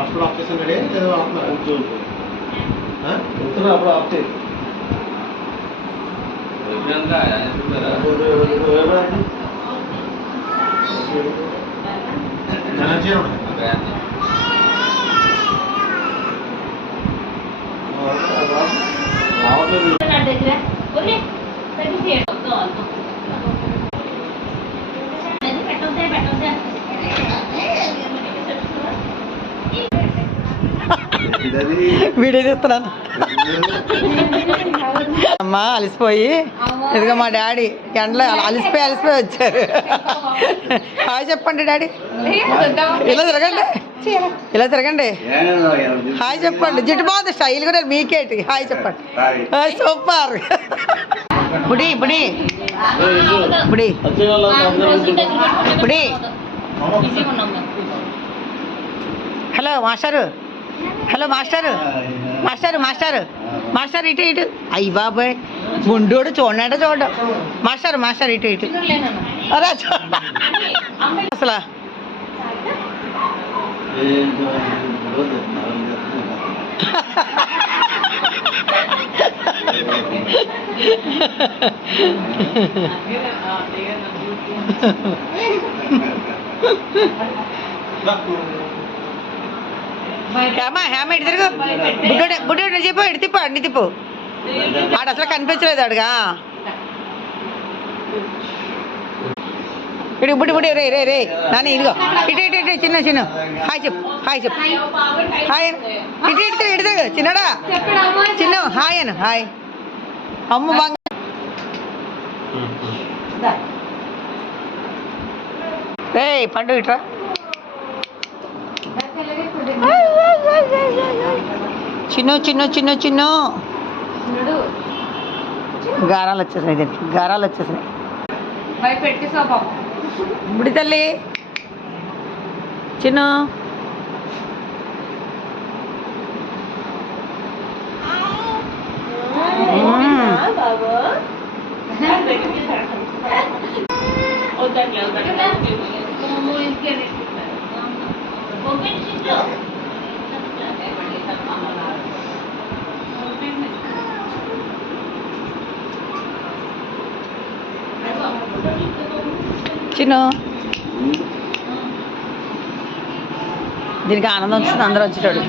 Hospital of చేసాడే ఏదో అప్పుడు of చేసి వీడియో తీస్తున్నాను అమ్మా. అలసిపోయి ఇదిగో మా డాడీ ఎండలో అలసిపోయి వచ్చారు. హాయ్ చెప్పండి డాడీ. ఇలా తిరగండి, ఇలా తిరగండి. హాయ్ చెప్పండి. జిడ్డు బాగుంది, స్టైల్ కూడా మీకేటి. హాయ్ చెప్పండి. సూపర్. బుడి బుడి బుడి బుడి. హలో మాస్టారు, హలో మాస్టారు, మాస్టారు మాస్టారు మాస్టర్ ఇటు ఇటు. అయ్యి బాబాయ్ గుండోడు చూడండి చూడ. మాస్టర్ మాస్టర్ ఇటు ఇటు. అరే చూడ అసలు హేమ ఇటు తిరుగు. బుడ్డోడే బుడ్డోడు చెప్పు. ఇటు తిప్పు, అన్ని తిప్పు. ఆడు అసలు కనిపించలేదు అడుగా. ఇటు బుడ్డి బుడ్డి రే రే రే నాని ఇదిగో. ఇటు ఇటు ఇటు చిన్న చిన్న. హాయ్ చెప్పు, హాయ్ చెప్పు. హాయ్ ఇటు ఇటు తిరుగు, ఇటు తిరుగు చిన్నడా చిన్న. హాయ్ అను. హాయ్ అమ్మ బాగా. రే పండు ఇట్రా. చిన్న చిన్న చిన్న చిన్న గారాలు వచ్చేసినాయి, దీనికి గారాలు వచ్చేసినాయి. బుడి తల్లి చిన్న. చిన్న దీనికి ఆనందం వచ్చింది, అందరూ వచ్చేటాడు.